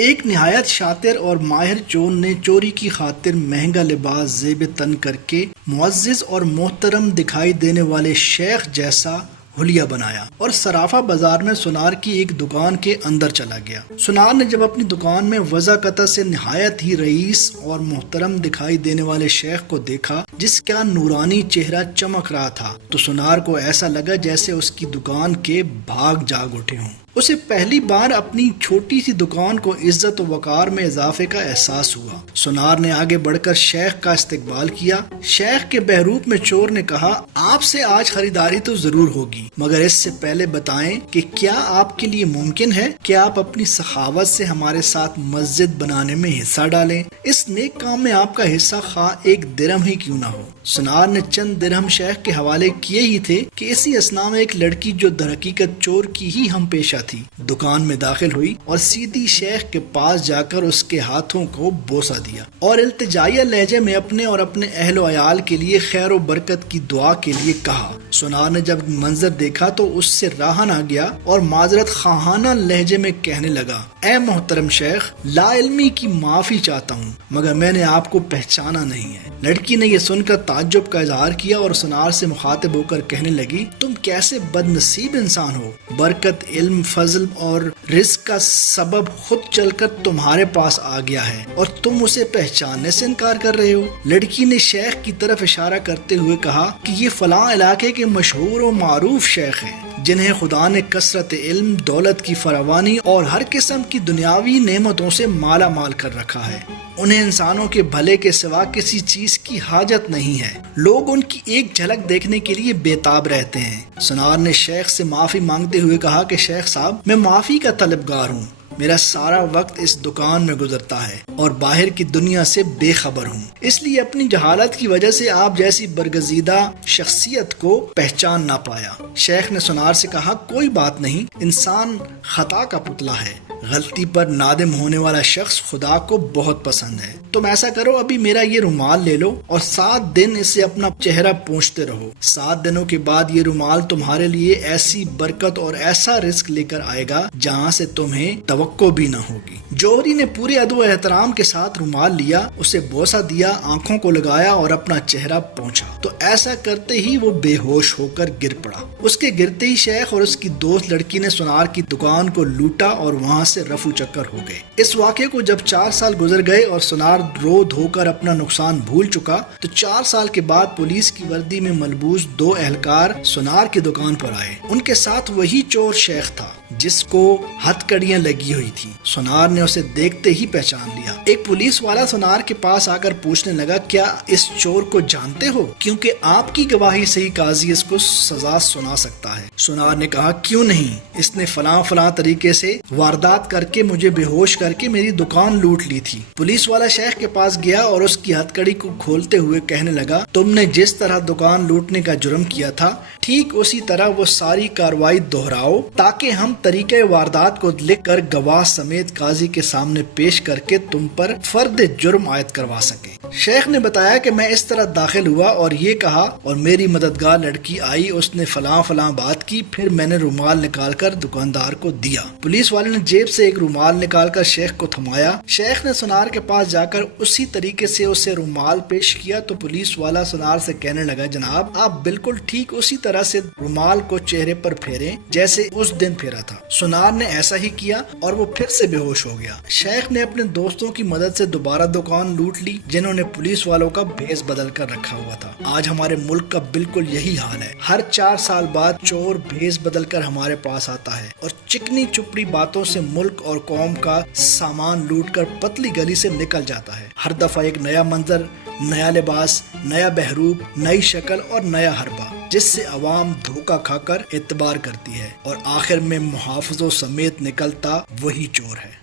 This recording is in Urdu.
ایک نہایت شاطر اور ماہر چور نے چوری کی خاطر مہنگا لباس زیب تن کر کے معزز اور محترم دکھائی دینے والے شیخ جیسا حلیہ بنایا اور صرافہ بازار میں سونار کی ایک دکان کے اندر چلا گیا۔ سونار نے جب اپنی دکان میں وضاقتہ سے نہایت ہی رئیس اور محترم دکھائی دینے والے شیخ کو دیکھا جس کا نورانی چہرہ چمک رہا تھا تو سونار کو ایسا لگا جیسے اس کی دکان کے بھاگ جاگ اٹھے ہوں۔ اسے پہلی بار اپنی چھوٹی سی دکان کو عزت و وقار میں اضافے کا احساس ہوا۔ سونار نے آگے بڑھ کر شیخ کا استقبال کیا۔ شیخ کے بہروپ میں چور نے کہا، آپ سے آج خریداری تو ضرور ہوگی، مگر اس سے پہلے بتائیں کہ کیا آپ کے لیے ممکن ہے کہ آپ اپنی سخاوت سے ہمارے ساتھ مسجد بنانے میں حصہ ڈالیں؟ اس نیک کام میں آپ کا حصہ خواہ ایک درہم ہی کیوں نہ ہو۔ سونار نے چند درہم شیخ کے حوالے کیے ہی تھے کہ اسی اثناء میں ایک لڑکی جو درحقیقت چور کی ہی ہم پیشہ تھی دکان میں داخل ہوئی اور سیدھی شیخ کے پاس جا کر اس کے ہاتھوں کو بوسہ دیا اور التجائیہ لہجے میں اپنے اور اپنے اہل و عیال کے لیے خیر و برکت کی دعا کے لیے کہا۔ سونار نے جب منظر دیکھا تو اس سے راہ نہ گیا اور معذرت خواہانہ لہجے میں کہنے لگا، اے محترم شیخ، لا علمی کی معافی چاہتا ہوں مگر میں نے آپ کو پہچانا نہیں ہے۔ لڑکی نے یہ سن کر تعجب کا اظہار کیا اور سونار سے مخاطب ہو کر کہنے لگی، تم کیسے بد نصیب انسان ہو، برکت، علم، فضل اور رزق کا سبب خود چل کر تمہارے پاس آ گیا ہے اور تم اسے پہچاننے سے انکار کر رہے ہو۔ لڑکی نے شیخ کی طرف اشارہ کرتے ہوئے کہا کہ یہ فلاں علاقے کے مشہور و معروف شیخ ہیں جنہیں خدا نے کثرت علم، دولت کی فراوانی اور ہر قسم کی دنیاوی نعمتوں سے مالا مال کر رکھا ہے۔ انہیں انسانوں کے بھلے کے سوا کسی چیز کی حاجت نہیں ہے، لوگ ان کی ایک جھلک دیکھنے کے لیے بےتاب رہتے ہیں۔ سونار نے شیخ سے معافی مانگتے ہوئے کہا کہ شیخ صاحب، میں معافی کا طلبگار ہوں، میرا سارا وقت اس دکان میں گزرتا ہے اور باہر کی دنیا سے بے خبر ہوں، اس لیے اپنی جہالت کی وجہ سے آپ جیسی برگزیدہ شخصیت کو پہچان نہ پایا۔ شیخ نے سونار سے کہا، کوئی بات نہیں، انسان خطا کا پتلا ہے، غلطی پر نادم ہونے والا شخص خدا کو بہت پسند ہے۔ تم ایسا کرو، ابھی میرا یہ رومال لے لو اور 7 دن اسے اپنا چہرہ پونچھتے رہو۔ 7 دنوں کے بعد یہ رومال تمہارے لیے ایسی برکت اور ایسا رزق لے کر آئے گا جہاں سے تمہیں توقع بھی نہ ہوگی۔ جوہری نے پورے ادب و احترام کے ساتھ رومال لیا، اسے بوسہ دیا، آنکھوں کو لگایا اور اپنا چہرہ پونچھا تو ایسا کرتے ہی وہ بے ہوش ہو کر گر پڑا۔ اس کے گرتے ہی شیخ اور اس کی دوست لڑکی نے سونار کی دکان کو لوٹا اور وہاں سے رفو چکر ہو گئے۔ اس واقعے کو جب 4 سال گزر گئے اور سونار رو دھو کر اپنا نقصان بھول چکا تو 4 سال کے بعد پولیس کی وردی میں ملبوس 2 اہلکار سونار کی دکان پر آئے۔ ان کے ساتھ وہی چور شیخ تھا جس کو ہتھ کڑیاں لگی ہوئی تھی۔ سونار نے اسے دیکھتے ہی پہچان لیا۔ ایک پولیس والا سونار کے پاس آ کر پوچھنے لگا، کیا اس چور کو جانتے ہو؟ کیونکہ آپ کی گواہی سے ہی قاضی اس کو سزا سنا سکتا ہے۔ سونار نے کہا، کیوں نہیں، اس نے فلاں فلاں طریقے سے واردات کر کے مجھے بے ہوش کر کے میری دکان لوٹ لی تھی۔ پولیس والا شیخ کے پاس گیا اور اس کی ہتھ کڑی کو کھولتے ہوئے کہنے لگا، تم نے جس طرح دکان لوٹنے کا جرم کیا تھا ٹھیک اسی طرح وہ ساری کارروائی دہراؤ تاکہ ہم طریقہ واردات کو لکھ کر گواہ سمیت قاضی کے سامنے پیش کر کے تم پر فرد جرم عائد کروا سکیں۔ شیخ نے بتایا کہ میں اس طرح داخل ہوا اور یہ کہا اور میری مددگار لڑکی آئی، اس نے فلاں فلاں بات کی، پھر میں نے رومال نکال کر دکاندار کو دیا۔ پولیس والے نے جیب سے ایک رومال نکال کر شیخ کو تھمایا۔ شیخ نے سونار کے پاس جا کر اسی طریقے سے اسے رومال پیش کیا تو پولیس والا سونار سے کہنے لگا، جناب آپ بالکل ٹھیک اسی طرح سے رومال کو چہرے پر پھیریں جیسے اس دن پھیرا تھا۔ سونار نے ایسا ہی کیا اور وہ پھر سے بے ہوش ہو گیا۔ شیخ نے اپنے دوستوں کی مدد سے دوبارہ دکان لوٹ لی جنہوں نے پولیس والوں کا بھیس بدل کر رکھا ہوا تھا۔ آج ہمارے ملک کا بالکل یہی حال ہے، ہر 4 سال بعد چور بھیس بدل کر ہمارے پاس آتا ہے اور چکنی چپڑی باتوں سے ملک اور قوم کا سامان لوٹ کر پتلی گلی سے نکل جاتا ہے۔ ہر دفعہ ایک نیا منظر، نیا لباس، نیا بہروپ، نئی شکل اور نیا حربہ جس سے عوام دھوکہ کھا کر اعتبار کرتی ہے اور آخر میں محافظوں سمیت نکلتا وہی چور ہے۔